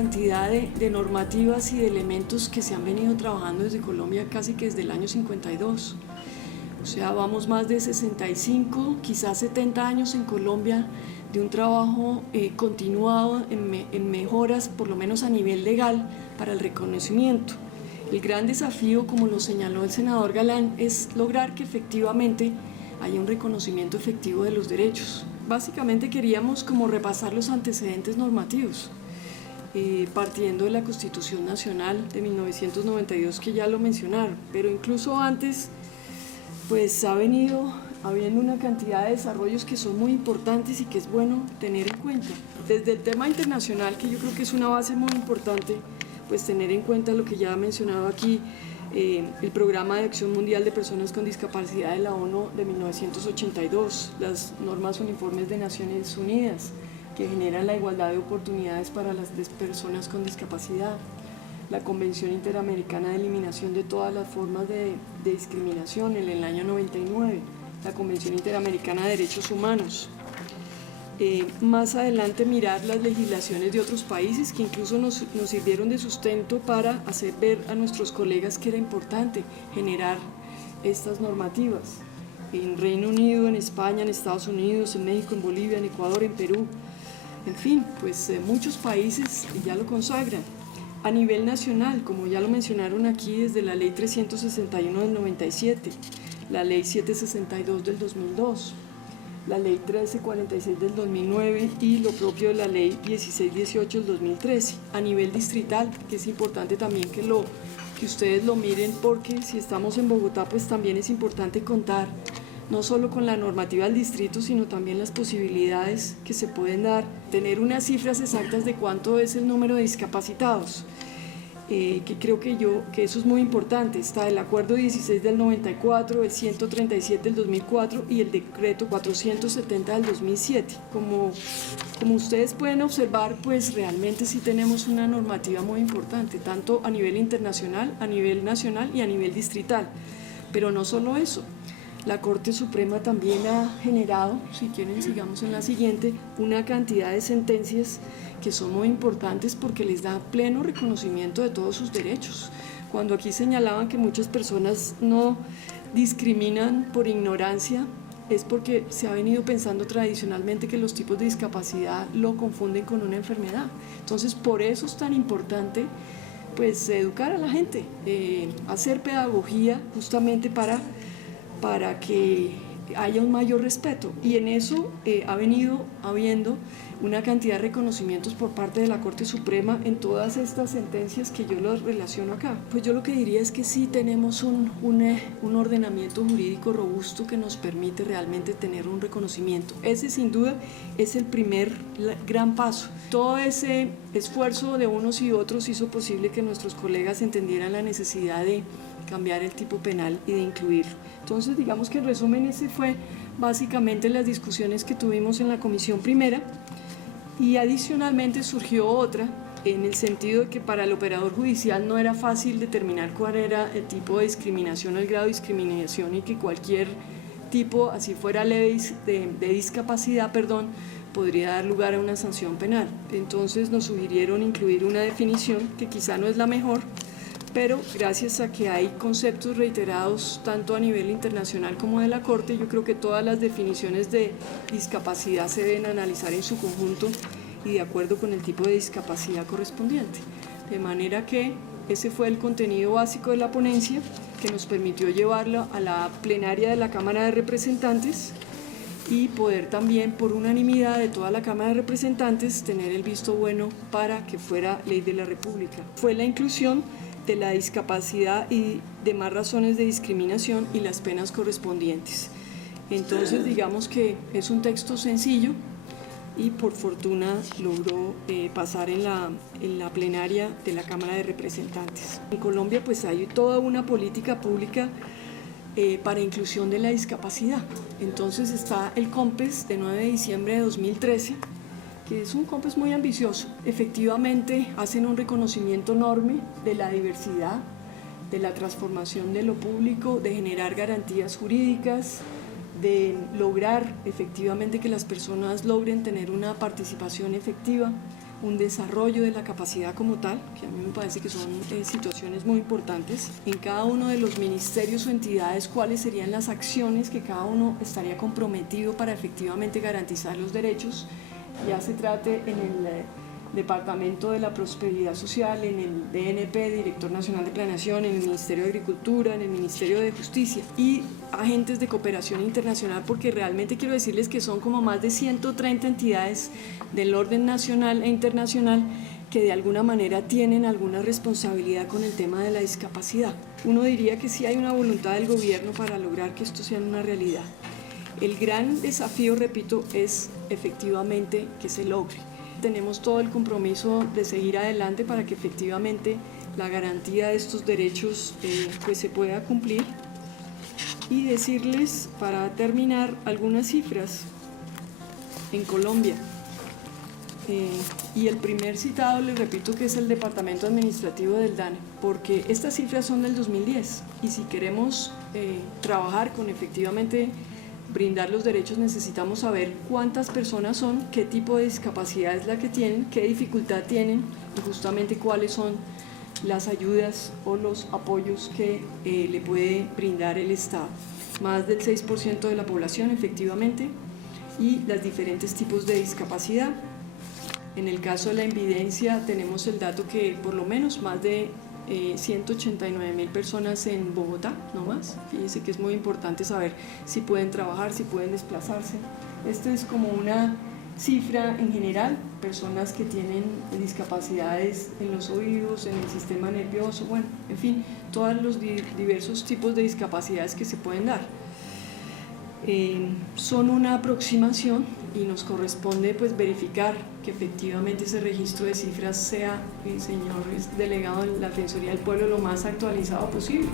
cantidad de normativas y de elementos que se han venido trabajando desde Colombia casi que desde el año 52. O sea, vamos más de 65, quizás 70 años en Colombia de un trabajo continuado en mejoras, por lo menos a nivel legal, para el reconocimiento. El gran desafío, como lo señaló el senador Galán, es lograr que efectivamente haya un reconocimiento efectivo de los derechos. Básicamente queríamos como repasar los antecedentes normativos, partiendo de la Constitución Nacional de 1992, que ya lo mencionaron, pero incluso antes pues ha venido habiendo una cantidad de desarrollos que son muy importantes y que es bueno tener en cuenta. Desde el tema internacional, que yo creo que es una base muy importante, pues tener en cuenta lo que ya ha mencionado aquí, el Programa de Acción Mundial de Personas con Discapacidad de la ONU de 1982, las normas uniformes de Naciones Unidas, que generan la igualdad de oportunidades para las personas con discapacidad, la Convención Interamericana de Eliminación de todas las formas de discriminación en el año 99, la Convención Interamericana de Derechos Humanos. Más adelante mirar las legislaciones de otros países que incluso nos sirvieron de sustento para hacer ver a nuestros colegas que era importante generar estas normativas. En Reino Unido, en España, en Estados Unidos, en México, en Bolivia, en Ecuador, en Perú, en fin, pues muchos países ya lo consagran. A nivel nacional, como ya lo mencionaron aquí, desde la Ley 361 del 97, la Ley 762 del 2002, la Ley 1346 del 2009 y lo propio de la Ley 1618 del 2013. A nivel distrital, que es importante también que ustedes lo miren, porque si estamos en Bogotá, pues también es importante contar no solo con la normativa del distrito, sino también las posibilidades que se pueden dar, tener unas cifras exactas de cuánto es el número de discapacitados, que creo que eso es muy importante. Está el Acuerdo 16 del 94, el 137 del 2004 y el Decreto 470 del 2007. Como ustedes pueden observar, pues realmente sí tenemos una normativa muy importante, tanto a nivel internacional, a nivel nacional y a nivel distrital. Pero no solo eso. La Corte Suprema también ha generado, si quieren sigamos en la siguiente, una cantidad de sentencias que son muy importantes porque les da pleno reconocimiento de todos sus derechos. Cuando aquí señalaban que muchas personas no discriminan por ignorancia, es porque se ha venido pensando tradicionalmente que los tipos de discapacidad lo confunden con una enfermedad. Entonces, por eso es tan importante pues educar a la gente, hacer pedagogía justamente para que haya un mayor respeto, y en eso ha venido habiendo una cantidad de reconocimientos por parte de la Corte Suprema en todas estas sentencias que yo los relaciono acá. Pues yo lo que diría es que sí tenemos un ordenamiento jurídico robusto que nos permite realmente tener un reconocimiento. Ese sin duda es el primer gran paso. Todo ese esfuerzo de unos y otros hizo posible que nuestros colegas entendieran la necesidad de cambiar el tipo penal y de incluirlo. Entonces, digamos que en resumen, ese fue básicamente las discusiones que tuvimos en la comisión primera, y adicionalmente surgió otra en el sentido de que para el operador judicial no era fácil determinar cuál era el tipo de discriminación o el grado de discriminación, y que cualquier tipo, así fuera leve de discapacidad, podría dar lugar a una sanción penal. Entonces nos sugirieron incluir una definición que quizá no es la mejor, pero gracias a que hay conceptos reiterados tanto a nivel internacional como de la Corte, yo creo que todas las definiciones de discapacidad se deben analizar en su conjunto y de acuerdo con el tipo de discapacidad correspondiente. De manera que ese fue el contenido básico de la ponencia, que nos permitió llevarlo a la plenaria de la Cámara de Representantes y poder también, por unanimidad de toda la Cámara de Representantes, tener el visto bueno para que fuera ley de la República. Fue la inclusión de la discapacidad y demás razones de discriminación y las penas correspondientes. Entonces, digamos que es un texto sencillo y por fortuna logró pasar en la plenaria de la Cámara de Representantes. En Colombia pues hay toda una política pública para inclusión de la discapacidad. Entonces está el COMPES de 9 de diciembre de 2013, que es un COMPES muy ambicioso. Efectivamente hacen un reconocimiento enorme de la diversidad, de la transformación de lo público, de generar garantías jurídicas, de lograr efectivamente que las personas logren tener una participación efectiva, un desarrollo de la capacidad como tal, que a mí me parece que son situaciones muy importantes. En cada uno de los ministerios o entidades, cuáles serían las acciones que cada uno estaría comprometido para efectivamente garantizar los derechos, ya se trate en el Departamento de la Prosperidad Social, en el DNP, Director Nacional de Planeación, en el Ministerio de Agricultura, en el Ministerio de Justicia y agentes de cooperación internacional, porque realmente quiero decirles que son como más de 130 entidades del orden nacional e internacional que de alguna manera tienen alguna responsabilidad con el tema de la discapacidad. Uno diría que sí hay una voluntad del gobierno para lograr que esto sea una realidad. El gran desafío, repito, es efectivamente que se logre. Tenemos todo el compromiso de seguir adelante para que efectivamente la garantía de estos derechos pues se pueda cumplir. Y decirles, para terminar, algunas cifras en Colombia. Y el primer citado, les repito, que es el Departamento Administrativo del DANE, porque estas cifras son del 2010 y si queremos trabajar con efectivamente brindar los derechos, necesitamos saber cuántas personas son, qué tipo de discapacidad es la que tienen, qué dificultad tienen y justamente cuáles son las ayudas o los apoyos que le puede brindar el Estado. Más del 6% de la población efectivamente y los diferentes tipos de discapacidad. En el caso de la invidencia tenemos el dato que por lo menos más de 189.000 personas en Bogotá, no más. Fíjense que es muy importante saber si pueden trabajar, si pueden desplazarse. Esto es como una cifra en general, personas que tienen discapacidades en los oídos, en el sistema nervioso, bueno, en fin, todos los diversos tipos de discapacidades que se pueden dar. Son una aproximación y nos corresponde pues verificar que efectivamente ese registro de cifras sea, señor delegado de la Defensoría del Pueblo, lo más actualizado posible.